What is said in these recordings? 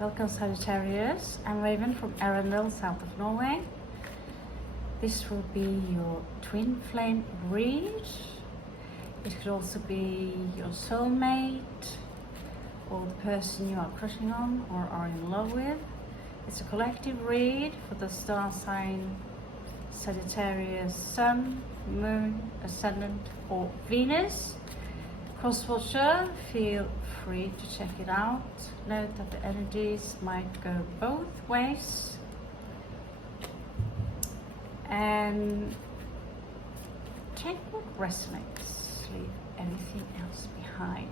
Welcome Sagittarius. I'm Raven from Arendal, south of Norway. This will be your twin flame read. It could also be your soulmate or the person you are crushing on or are in love with. It's a collective read for the star sign Sagittarius, Sun, Moon, Ascendant or Venus. Crosswatcher, feel free to check it out. Note that the energies might go both ways. And take what resonates, leave everything else behind.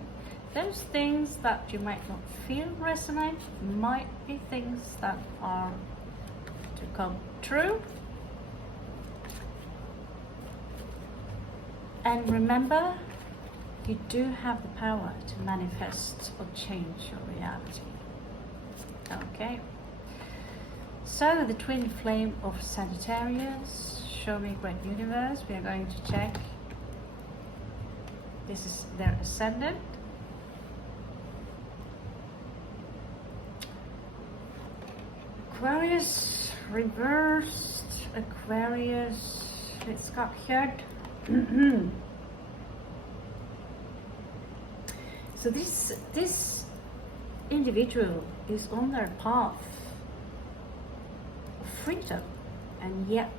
Those things that you might not feel resonate might be things that are to come true. And remember, you do have the power to manifest or change your reality. Okay. So the twin flame of Sagittarius, show me great universe. We are going to check. This is their ascendant. Aquarius reversed. Aquarius. It's got here. So this individual is on their path of freedom, and yet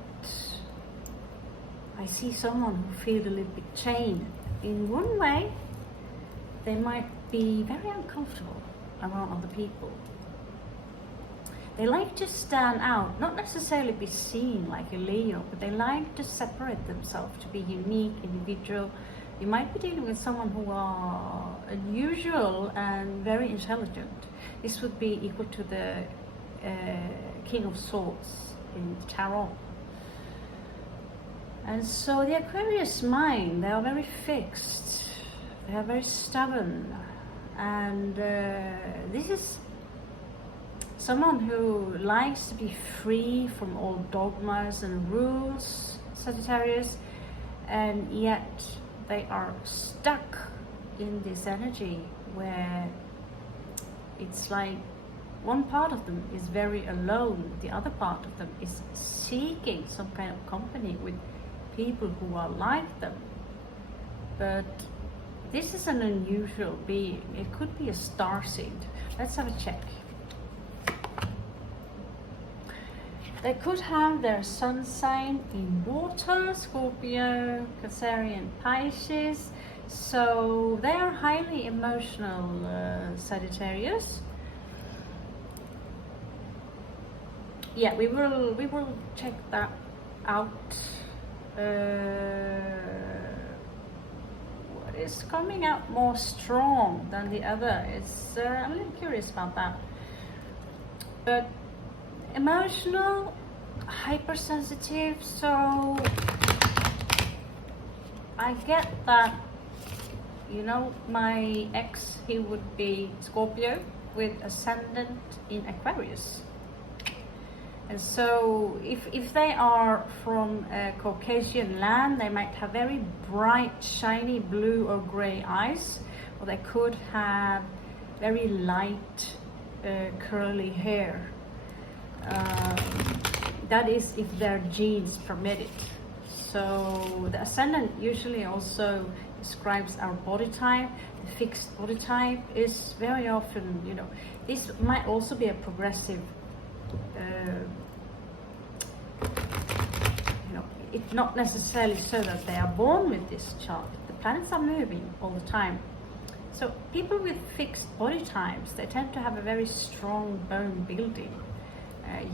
I see someone who feels a little bit chained. In one way, they might be very uncomfortable around other people. They like to stand out, not necessarily be seen like a Leo, but they like to separate themselves, to be unique, individual. You might be dealing with someone who are unusual and very intelligent. This would be equal to the King of Swords in Tarot. And so the Aquarius mind, they are very fixed, they are very stubborn, and this is someone who likes to be free from all dogmas and rules, Sagittarius, and yet they are stuck in this energy where it's like one part of them is very alone, the other part of them is seeking some kind of company with people who are like them. But this is an unusual being. It could be a starseed. Let's have a check. They could have their sun sign in water, Scorpio, Cancerian, Pisces. So they are highly emotional, Sagittarius. Yeah, we will check that out. What is coming out more strong than the other? It's I'm a little curious about that. But emotional, hypersensitive, so I get that, you know, my ex, he would be Scorpio with ascendant in Aquarius. And so if they are from a Caucasian land, they might have very bright, shiny blue or gray eyes, or they could have very light, curly hair. That is if their genes permit it. So the ascendant usually also describes our body type. The fixed body type is very often, you know, this might also be a progressive, you know, it's not necessarily so that they are born with this chart. The planets are moving all the time. So people with fixed body types, they tend to have a very strong bone building.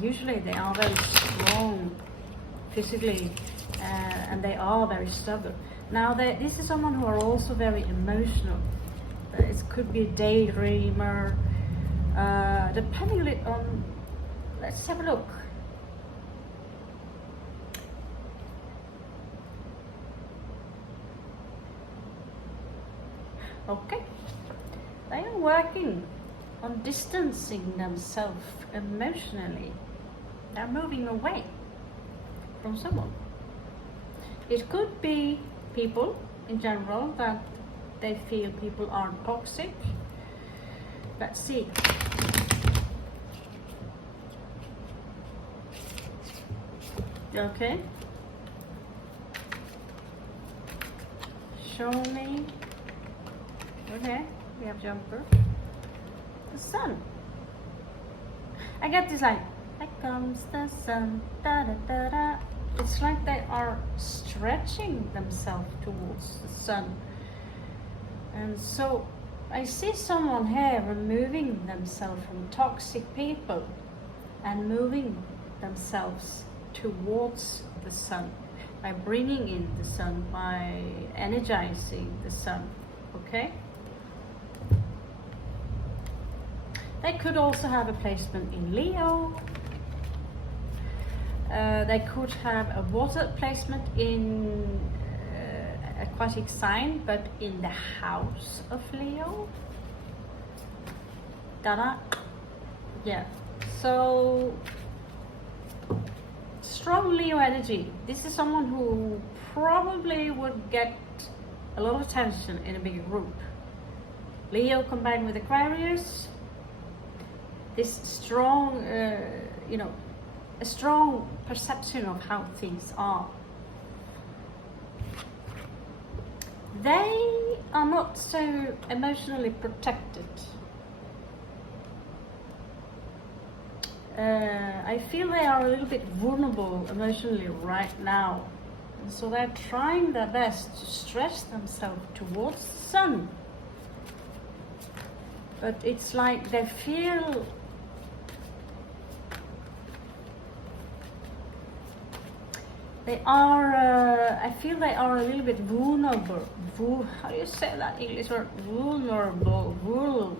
Usually they are very strong physically, and they are very stubborn. Now this is someone who are also very emotional. It could be a daydreamer, depending on, let's have a look. Okay, they are working on distancing themselves emotionally. They're moving away from someone. It could be people in general that they feel people are toxic. Let's see. Okay. Show me. Okay, we have jumper. The sun. I get this like, here comes the sun, da da da da. It's like they are stretching themselves towards the sun. And so I see someone here removing themselves from toxic people and moving themselves towards the sun by bringing in the sun, by energizing the sun. Okay? They could also have a placement in Leo. They could have a water placement in aquatic sign, but in the house of Leo. Dada. Yeah. So strong Leo energy. This is someone who probably would get a lot of attention in a bigger group. Leo combined with Aquarius. This strong, a strong perception of how things are. They are not so emotionally protected. I feel they are a little bit vulnerable emotionally right now. And so they're trying their best to stretch themselves towards the sun. But it's like they feel I feel they are a little bit vulnerable. How do you say that English word? Vulnerable.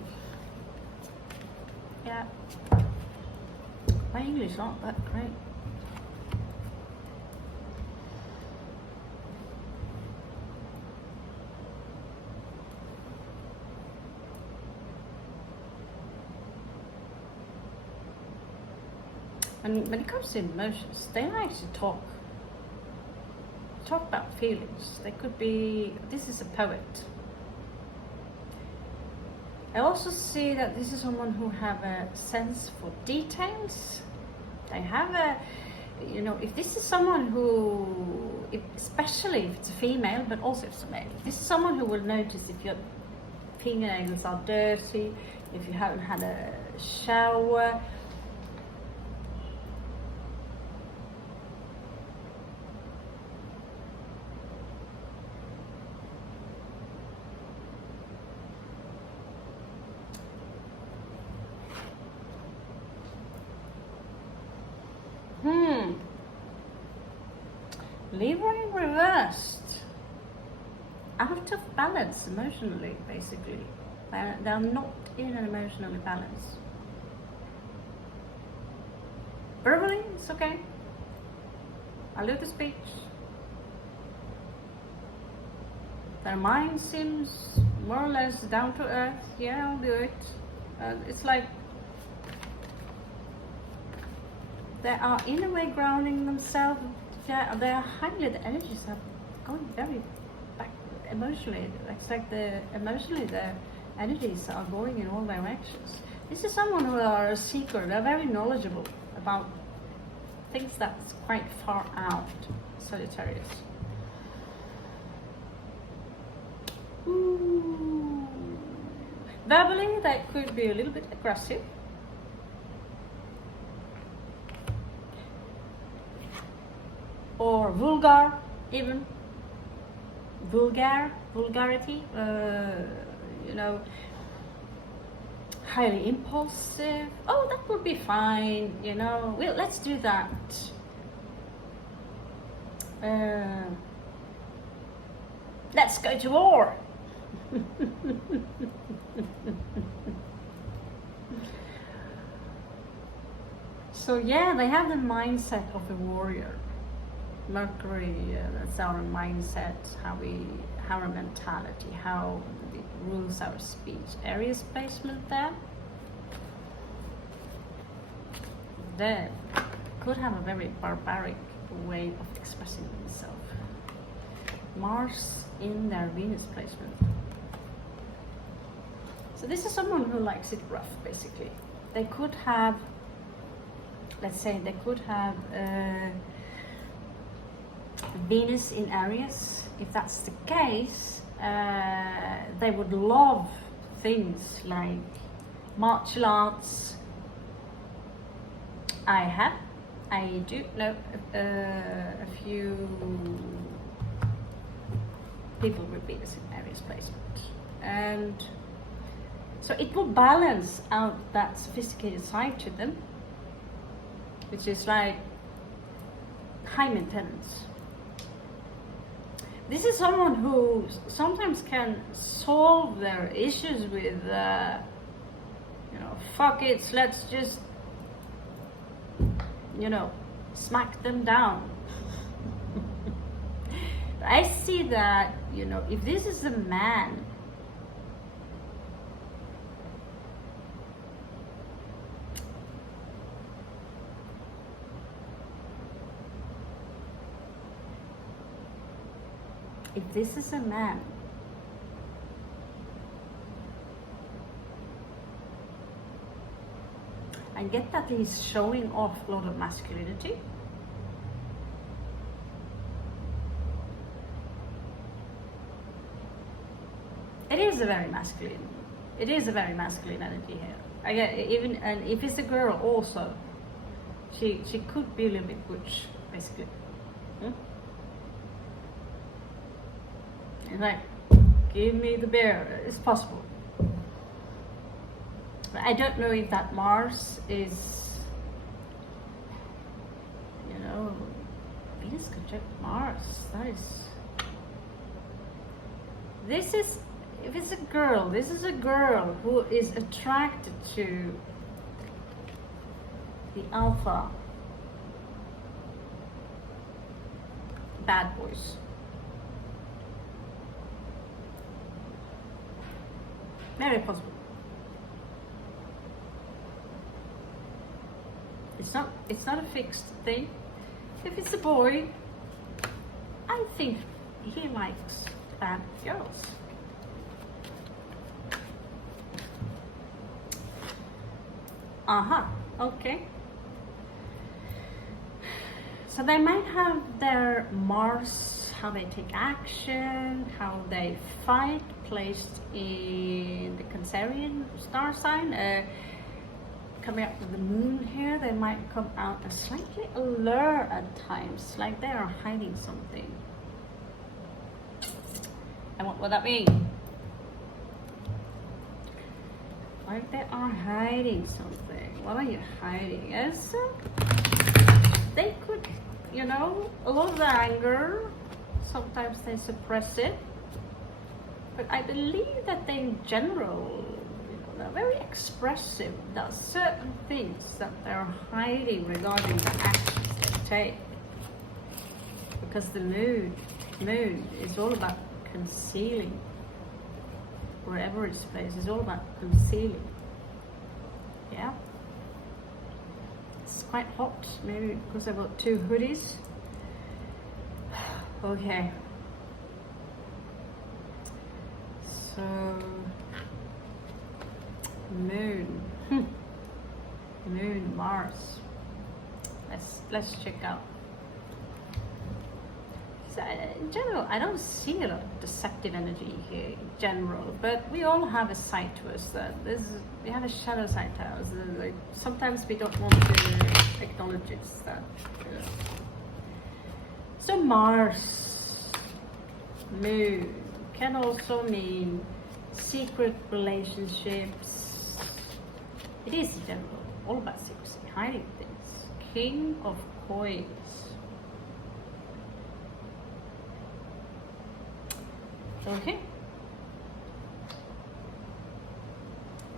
Yeah. My English not that great. And when it comes to emotions, they like to talk about feelings. They could be, this is a poet. I also see that this is someone who have a sense for details. They have a, if this is someone who, especially if it's a female, but also if it's a male, this is someone who will notice if your fingernails are dirty, if you haven't had a shower. Libra in reversed. Out of balance emotionally, basically. They're not in an emotional balance. Verbally, it's okay. I'll do the speech. Their mind seems more or less down to earth. Yeah, I'll do it. It's like they are in a way grounding themselves. Yeah, they are highly, the energies are going very back emotionally. It's like the energies are going in all directions. This is someone who are a seeker. They're very knowledgeable about things that's quite far out. Sagittarius. Ooh. Verbally, they could be a little bit aggressive. Or vulgar, even vulgarity, highly impulsive. Oh, that would be fine, well, let's do that. Let's go to war. So yeah, they have the mindset of a warrior. Mercury, that's our mindset, our mentality, how it rules our speech. Aries placement there. They could have a very barbaric way of expressing themselves. Mars in their Venus placement. So this is someone who likes it rough, basically. They could have, let's say, they could have Venus in Aries. If that's the case, they would love things like martial arts. I do know a few people with Venus in Aries placement, and so it will balance out that sophisticated side to them, which is like high maintenance. This is someone who sometimes can solve their issues with, fuck it, let's just, smack them down. I see that, if this is a man, I get that he's showing off a lot of masculinity. It is a very masculine energy here. I get even, and if it's a girl also, she could be a little bit butch, basically. It's like, give me the bear. It's possible. But I don't know if that Mars is, Venus conjunct Mars. If it's a girl, this is a girl who is attracted to the alpha bad boys. Very possible. It's not a fixed thing. If it's a boy, I think he likes bad girls. Okay. So they might have their Mars, how they take action, how they fight, placed in the Cancerian star sign. Coming up with the moon here, they might come out as slightly alert at times, like they are hiding something. And what would that mean? Like they are hiding something. What are you hiding? Yes, they could, a lot of their anger, sometimes they suppress it. But I believe that they in general, they're very expressive. There are certain things that they're hiding regarding the actions they take. Because the moon is all about concealing. Wherever it's placed, it's all about concealing. Yeah. It's quite hot, maybe because I've got 2 hoodies. Okay. So moon. Moon, Mars. Let's check out. So in general, I don't see a lot of deceptive energy here in general, but we all have a side to us that we have a shadow side to us. Like sometimes we don't want to acknowledge it. That. So Mars, moon can also mean secret relationships. It is in general all about secrecy, hiding things. King of Coins. Okay.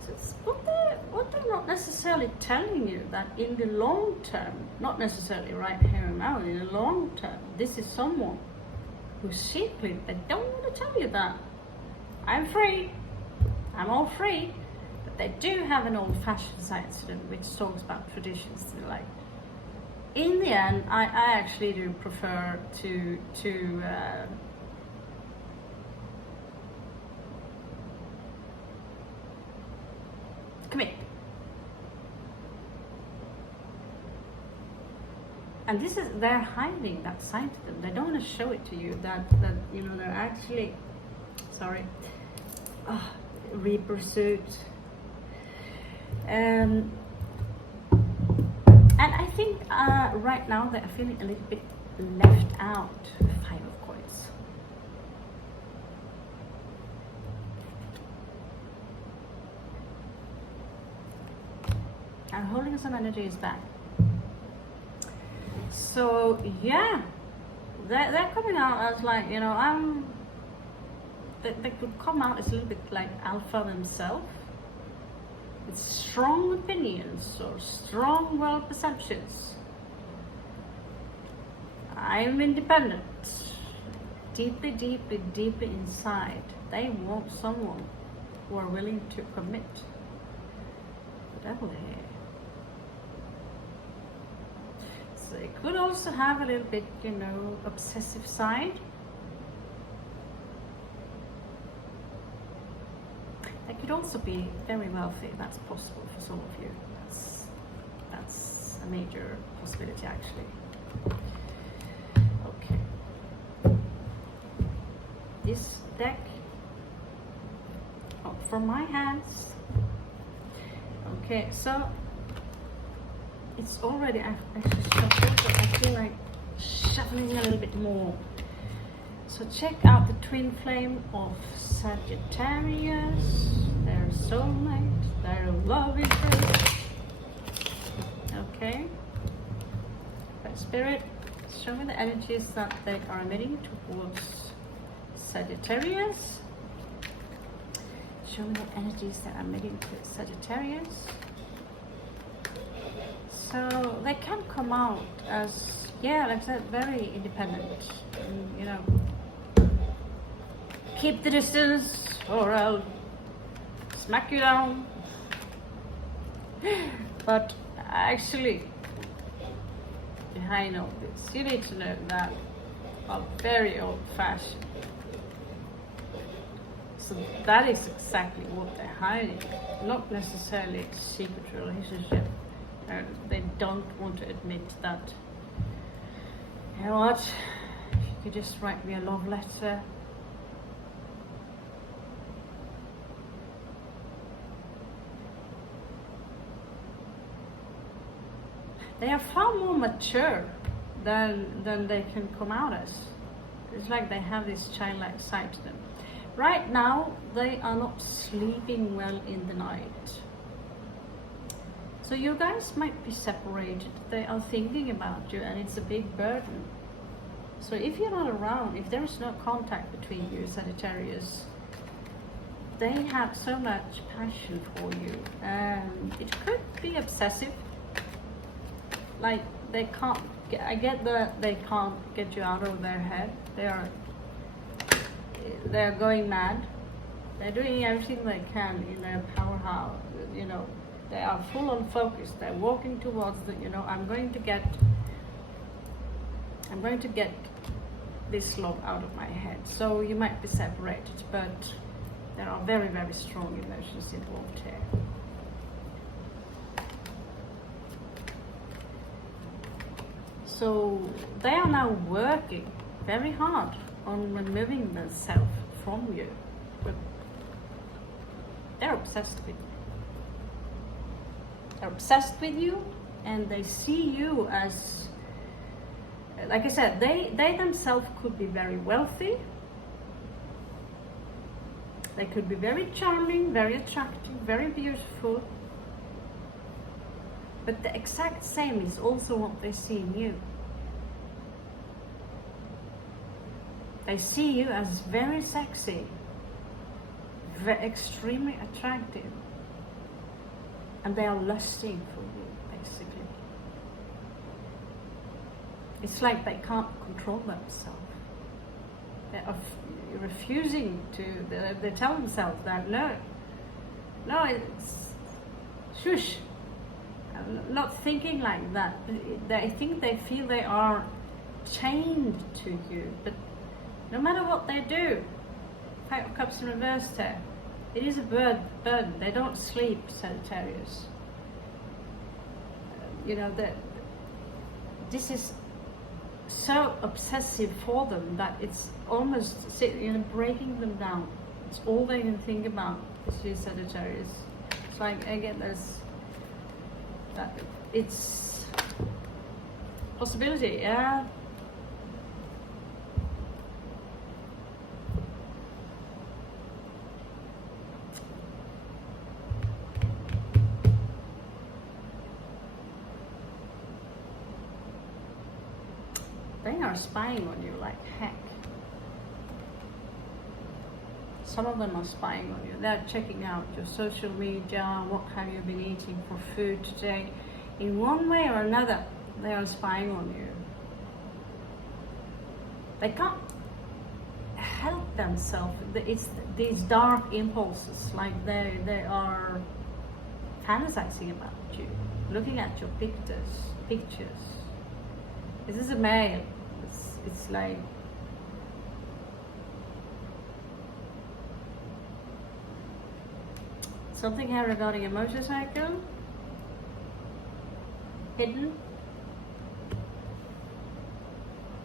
So it's what they're not necessarily telling you that in the long term, not necessarily right here and now, in the long term, this is someone who simply, they don't want to tell you that. I'm free. I'm all free. But they do have an old-fashioned side to them, which talks about traditions. They're like, in the end, I actually do prefer to commit. And this is, they're hiding that side to them. They don't want to show it to you that you know, they're actually, sorry, Reaper suit. And I think right now they're feeling a little bit left out. 5 of coins. And holding some energies back. So yeah, they're coming out as like, you know, they could come out as a little bit like alpha themselves. It's strong opinions or strong world perceptions. I'm independent. Deeply, deeply, deeply inside, they want someone who are willing to commit. The devil here. So they could also have a little bit, you know, obsessive side. They could also be very wealthy. That's possible for some of you. That's a major possibility, actually. Okay. This deck, from my hands. Okay, so it's already actually shuffled, but I feel like shuffling a little bit more. So check out the twin flame of Sagittarius, their soulmate, their love interest. Okay. But Spirit, show me the energies that they are emitting towards Sagittarius. Show me the energies that are emitting to Sagittarius. So they can come out as, yeah, like I said, very independent. And, you know, keep the distance or I'll smack you down. But actually, behind all this, you need to know that are very old-fashioned. So that is exactly what they're hiding, not necessarily a secret relationship. They don't want to admit that, you know what, if you could just write me a love letter. They are far more mature than they can come out as. It's like they have this childlike side to them. Right now, they are not sleeping well in the night. So you guys might be separated. They are thinking about you and it's a big burden. So if you're not around, if there is no contact between you, Sagittarius, they have so much passion for you. It could be obsessive. Like they can't, I get that they can't get you out of their head. They're going mad. They're doing everything they can in their powerhouse, you know. They are full on focus. They're walking towards the, you know, I'm going to get this love out of my head. So you might be separated, but there are very, very strong emotions involved here. So they are now working very hard on removing themselves from you. But they're obsessed with you. They're obsessed with you, and they see you as, like I said, they themselves could be very wealthy. They could be very charming, very attractive, very beautiful. But the exact same is also what they see in you. They see you as very sexy, extremely attractive. And they are lusting for you, basically. It's like they can't control themselves. They are refusing to, they tell themselves that, no, it's shush. I'm not thinking like that. I think they feel they are chained to you. But no matter what they do, 5 of Cups in reverse there. It is a burden. They don't sleep, Sagittarius. You know, this is so obsessive for them that it's almost, you know, breaking them down. It's all they can think about. This is Sagittarius. So I get this, that it's possibility, yeah. They are spying on you like heck. Some of them are spying on you. They're checking out your social media. What have you been eating for food today? In one way or another, they are spying on you. They can't help themselves. It's these dark impulses, like they are fantasizing about you, looking at your pictures. This is a male. It's like something here regarding a motorcycle, hidden.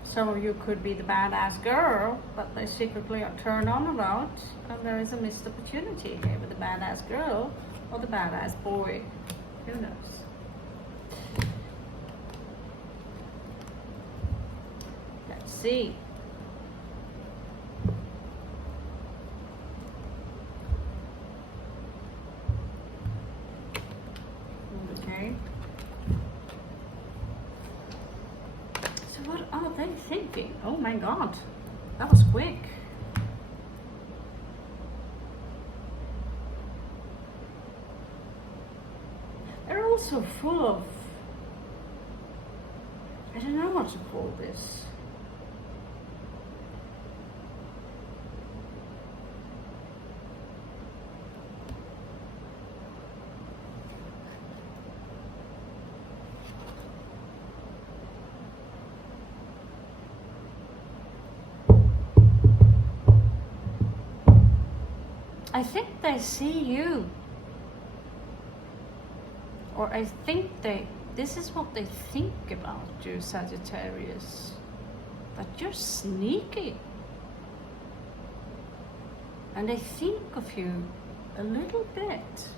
Some of you could be the badass girl that they secretly are turned on about, and there is a missed opportunity here with the badass girl or the badass boy. Who knows? Let's see. Okay. So what are they thinking? Oh my god, that was quick. They're also full of, I don't know what to call this. I think they see you, or I think this is what they think about you, Sagittarius, that you're sneaky. And they think of you a little bit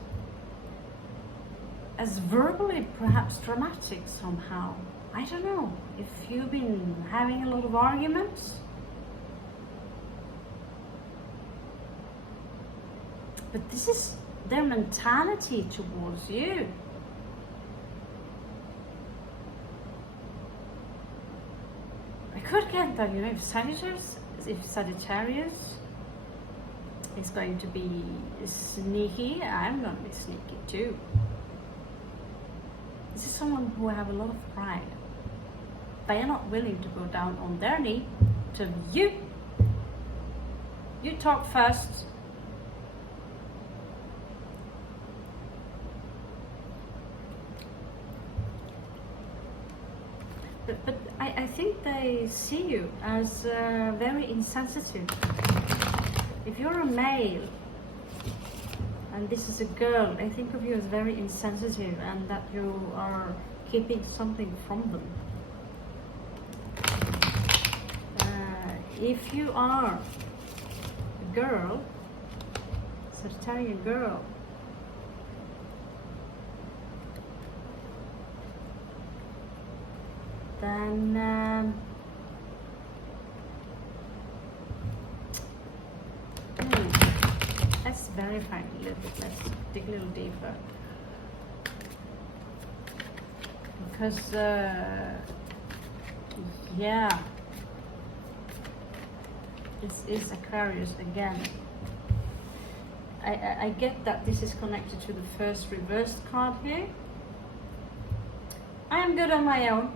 as verbally perhaps dramatic somehow. I don't know if you've been having a lot of arguments. But this is their mentality towards you. I could get that, you know, if Sagittarius is going to be sneaky, I'm going to be sneaky too. This is someone who have a lot of pride. They are not willing to go down on their knee to you. You talk first. But I think they see you as very insensitive. If you're a male and this is a girl, I think of you as very insensitive and that you are keeping something from them. If you are a girl, Sagittarian girl, then let's verify a little bit. Let's dig a little deeper, because yeah, this is Aquarius again. I get that this is connected to the first reversed card here. I am good on my own.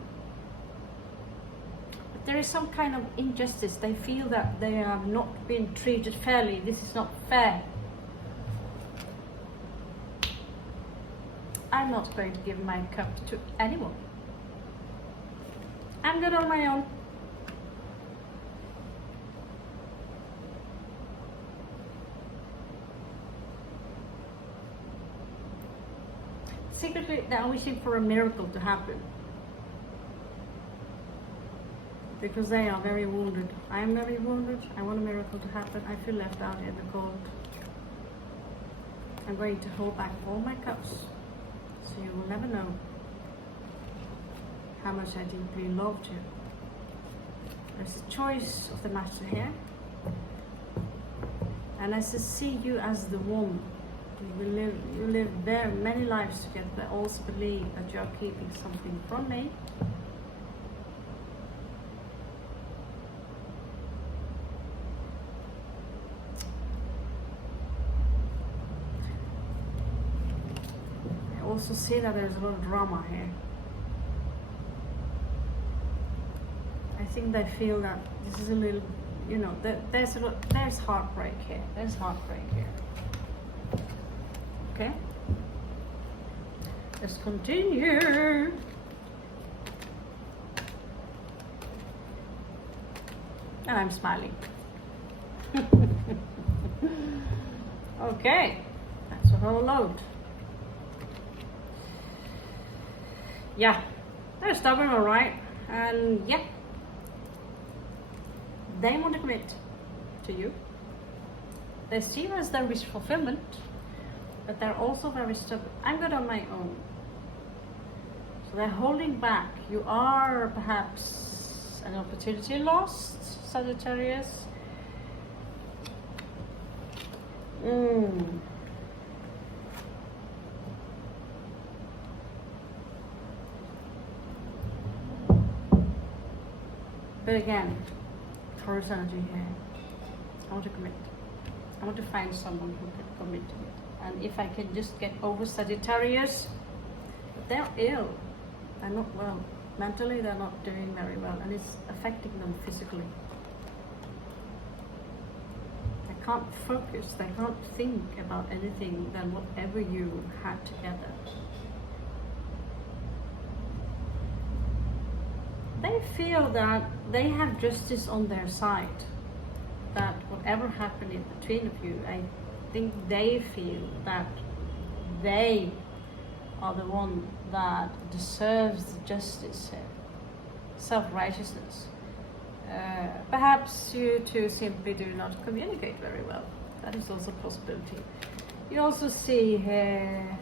There is some kind of injustice. They feel that they have not been treated fairly. This is not fair. I'm not going to give my cup to anyone. I'm good on my own. Secretly, they are wishing for a miracle to happen. because they are very wounded. I am very wounded. I want a miracle to happen. I feel left out in the cold. I'm going to hold back all my cups, so you will never know how much I deeply loved you. There's a choice of the matter here, and as I see you as the one, you live very many lives together, but I also believe that you are keeping something from me. I also see that there's a lot of drama here. I think they feel that this is a little, you know, there's heartbreak here. There's heartbreak here. Okay? Let's continue. And I'm smiling. Okay, that's a whole load. Yeah, they're stubborn, alright. And yeah, they want to commit to you. They see you as their wish fulfillment, but they're also very stubborn. I'm good on my own. So they're holding back. You are perhaps an opportunity lost, Sagittarius. But again, Taurus energy here. I want to commit. I want to find someone who can commit to it. And if I can just get over Sagittarius, they're ill. They're not well. Mentally, they're not doing very well, and it's affecting them physically. They can't focus. They can't think about anything than whatever you had together. They feel that they have justice on their side. That whatever happened in between of you, I think they feel that they are the one that deserves the justice here. Self-righteousness. Perhaps you two simply do not communicate very well. That is also a possibility. You also see here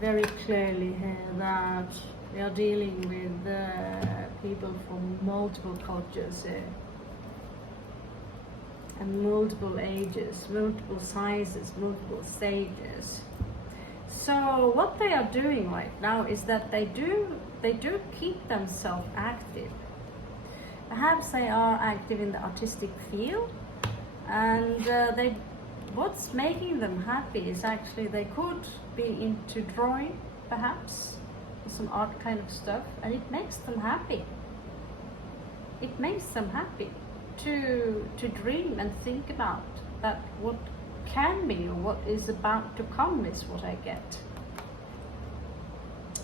very clearly here that we are dealing with people from multiple cultures here. And multiple ages, multiple sizes, multiple stages. So what they are doing right now is that they do keep themselves active. Perhaps they are active in the artistic field, and what's making them happy is actually they could be into drawing, perhaps, some art kind of stuff, and it makes them happy. It makes them happy to dream and think about that what can be or what is about to come is what I get.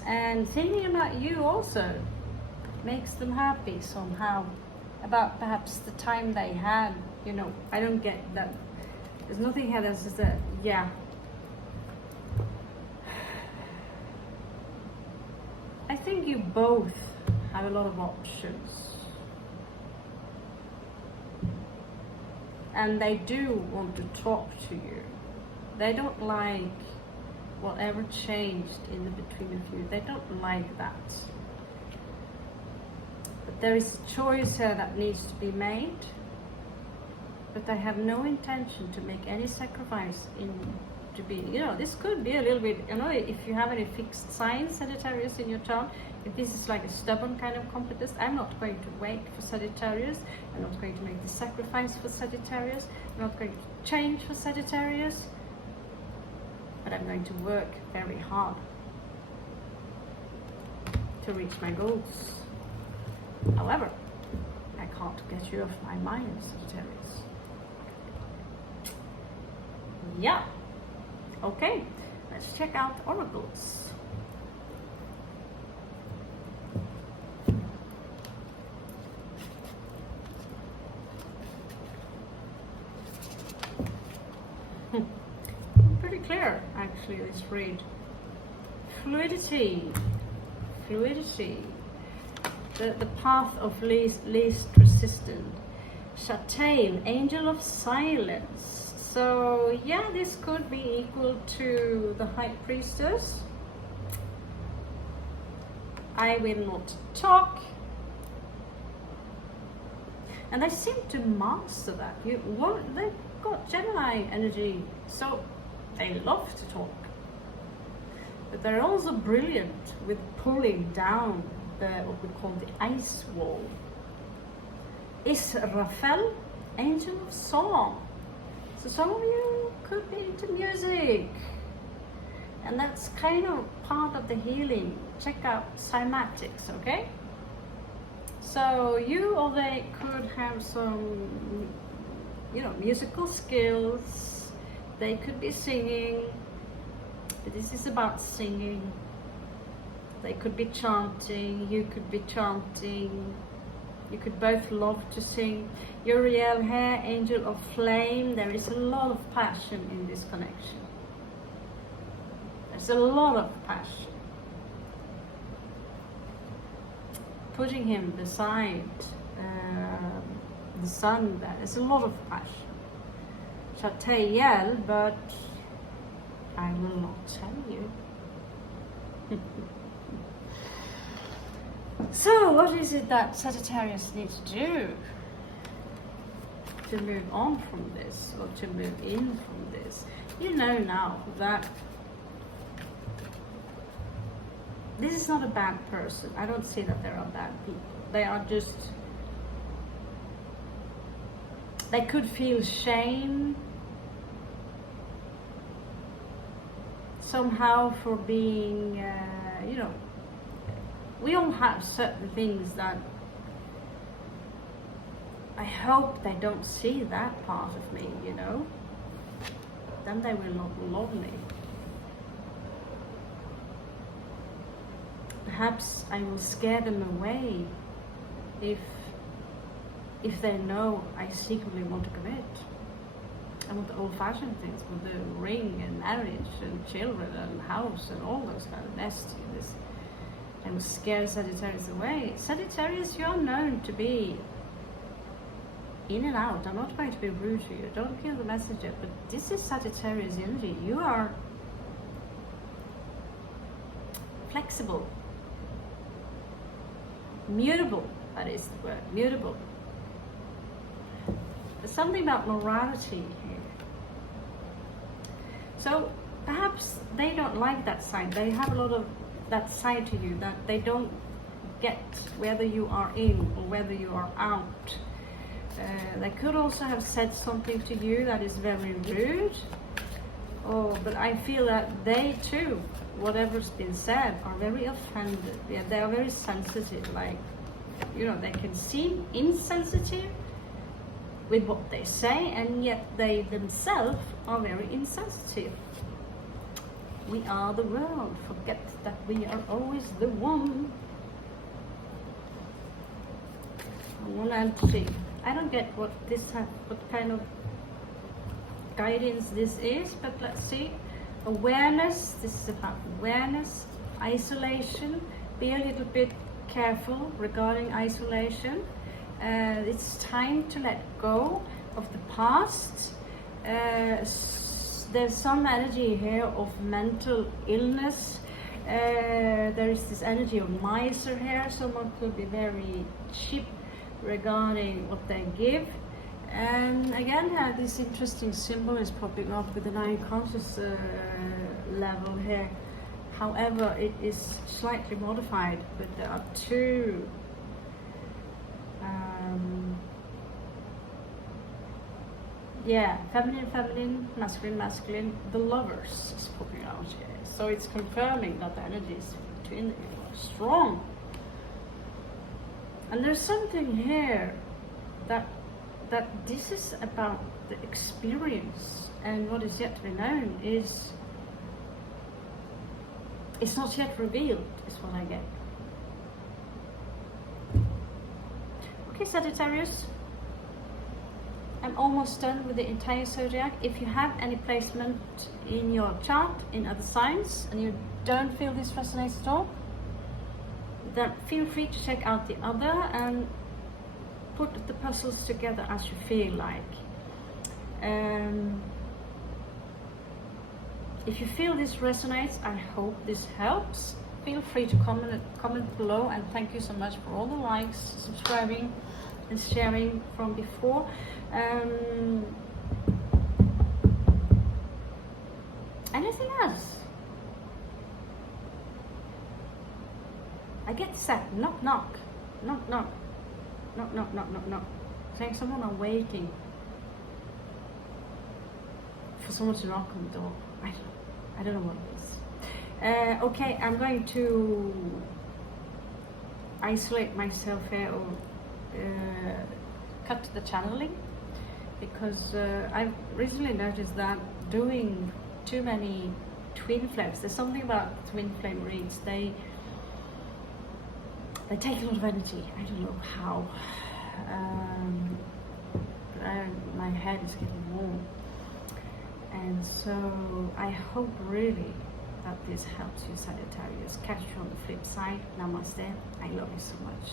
And thinking about you also makes them happy somehow, about perhaps the time they had, you know. I don't get that. There's nothing here that's just that, yeah. I think you both have a lot of options. And they do want to talk to you. They don't like whatever changed in the between of you. They don't like that. But there is a choice here that needs to be made. But they have no intention to make any sacrifice to be, you know, this could be a little bit, you know, if you have any fixed signs, Sagittarius, in your chart, if this is like a stubborn kind of competence, I'm not going to wait for Sagittarius. I'm not going to make the sacrifice for Sagittarius. I'm not going to change for Sagittarius. But I'm going to work very hard to reach my goals. However, I can't get you off my mind, Sagittarius. Yeah. Okay, let's check out oracles. Pretty clear, actually, this read. Fluidity. Fluidity. the path of least resistance. Chatale, angel of silence. So yeah, this could be equal to the high priestess. I will not talk. And they seem to master that. They've got Gemini energy, so they love to talk. But they're also brilliant with pulling down what we call the ice wall. Israfel, angel of song. So some of you could be into music. And that's kind of part of the healing. Check out cymatics, okay? So you or they could have some, musical skills. They could be singing. This is about singing. They could be chanting. You could be chanting. You could both love to sing. Uriel here, angel of flame. There is a lot of passion in this connection. There's a lot of passion. Putting him beside the sun, there's a lot of passion. Chatayel, but I will not tell you. So, what is it that Sagittarius needs to do to move on from this, or to move in from this? You know now that this is not a bad person. I don't see that there are bad people. They are just, they could feel shame somehow for being, we all have certain things that I hope they don't see that part of me, Then they will not love me. Perhaps I will scare them away if they know I secretly want to commit. I want the old-fashioned things with the ring and marriage and children and house and all those kind of nasty. I will scare Sagittarius away. Sagittarius, you are known to be in and out. I'm not going to be rude to you. Don't kill the messenger. But this is Sagittarius energy. You are flexible. Mutable, that is the word, mutable. There's something about morality here. So perhaps they don't like that side. They have a lot of that side to you that they don't get whether you are in or whether you are out. They could also have said something to you that is very rude. But I feel that they too, whatever's been said, are very offended. Yeah, they are very sensitive. They can seem insensitive with what they say, and yet they themselves are very insensitive. We are the world. Forget that we are always the one. One entity. I don't get what kind of guidance this is, but let's see. Awareness. This is about awareness, isolation. Be a little bit careful regarding isolation. It's time to let go of the past. There's some energy here of mental illness. There is this energy of miser here. Someone could be very cheap regarding what they give. And again, this interesting symbol is popping up with the 9 conscious level here. However, it is slightly modified, but there are 2 feminine, masculine. The lovers is popping out here. So it's confirming that the energies between you are strong. And there's something here that this is about the experience, and what is yet to be known is it's not yet revealed, is what I get. Okay, Sagittarius, I'm almost done with the entire zodiac. If you have any placement in your chart in other signs and you don't feel this resonates at all, then feel free to check out the other and put the puzzles together as you feel like. If you feel this resonates, I hope this helps. Feel free to comment below, and thank you so much for all the likes, subscribing and sharing from before. Anything else? I get set. Knock knock. Knock knock. Knock knock knock knock knock. Saying someone are waiting for someone to knock on the door. I don't know what it is. Okay, I'm going to isolate myself here, or cut the channeling, because I've recently noticed that doing too many twin flames, there's something about twin flame reads, they take a lot of energy. I don't know how. My head is getting warm. And so I hope really that this helps you, Sagittarius. Catch you on the flip side. Namaste. I love you so much.